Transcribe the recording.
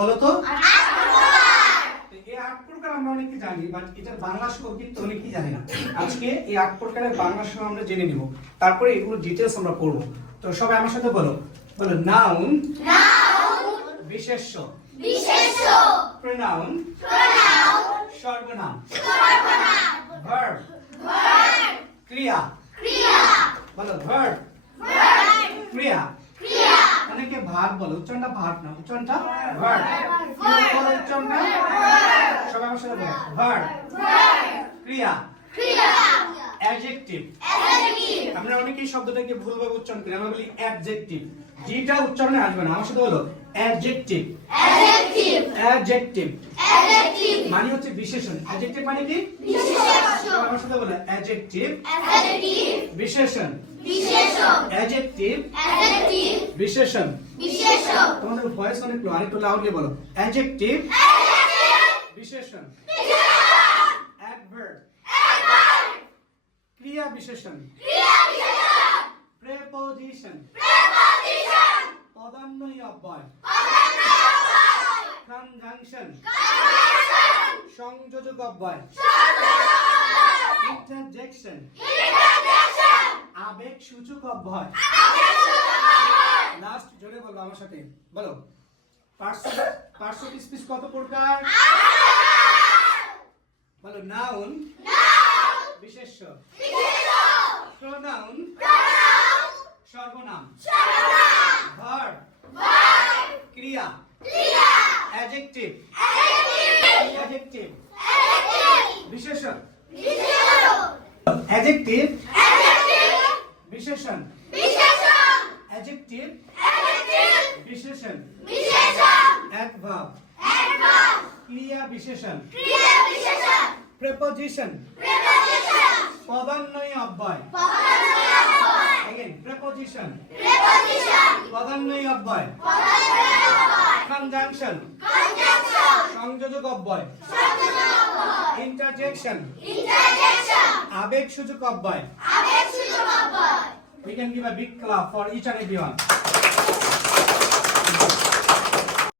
বলো তো এই 8 প্রকার আমরা অনেকে জানি, বাট এটার বাংলা সংক্ষিপ্ত অনেকেই জানি না। আজকে এই 8 প্রকারের বাংলা সহ আমরা জেনে নিব, তারপরে এগুলো ডিটেইলস আমরা পড়ব। তো সবাই আমার সাথে বলো, বলো নাউন বিশেষ্য, প্রোনাউন সর্বনাম, ভার্ব ক্রিয়া, বলো ভার্ব ক্রিয়া। অনেকে ভার্ব বলে, উচ্চারণটা ভার্ব না, উচ্চারণটা ভার্ব। বলো উচ্চারণটা, সবাই আমার সাথে বলো, ভার্ব ক্রিয়া, অ্যাডজেক্টিভ। আমরা অনেকেই শব্দটাকে ভুলভাবে উচ্চারণ করি, আমরা বলি অ্যাডজেক্টিভ। যেটা উচ্চারণে আসবে না, আমার সাথে বলো অ্যাডজেক্টিভ। অ্যাডজেক্টিভ মানে হচ্ছে বিশেষণ। অ্যাডজেক্টিভ মানে কি? বিশেষণ। আমার সাথে বলো অ্যাডজেক্টিভ বিশেষণ। অ্যাডজেক্টিভ বিশেষণ। তোমাদের ভয়েস অনেক লো, আরেকটু লাউডলি বলো অ্যাডজেক্টিভ বিশেষণ। অ্যাডভার্ব ক্রিয়া বিশেষণ। প্রেপোজিশন পদান্বয়ী অব্যয়। কনজাংশন সংযোজক অব্যয়। ইন্টারজেকশন আবেগ সূচক অব্যয়। লাস্ট জোরে বলো আমার সাথে, বলো পার্টস অফ স্পিচ কত প্রকার? বলো নাউন বিশেষ্য, প্রোনাউন সর্বনাম, ভার্ব ক্রিয়া, অ্যাডজেক্টিভ বিশেষণ। অ্যাডজেক্টিভ বিশেষণ, অ্যাডজেক্টিভ বিশেষণ, অ্যাডভার্ব ক্রিয়া বিশেষণ, প্রেপোজিশন পদান্বয়ী অব্যয়। Again, preposition পদান্বয়ী অব্যয়। Conjunction সংযোজক অব্যয়। Interjection আবেগ সূচক অব্যয়। We can give a big clap for each and everyone.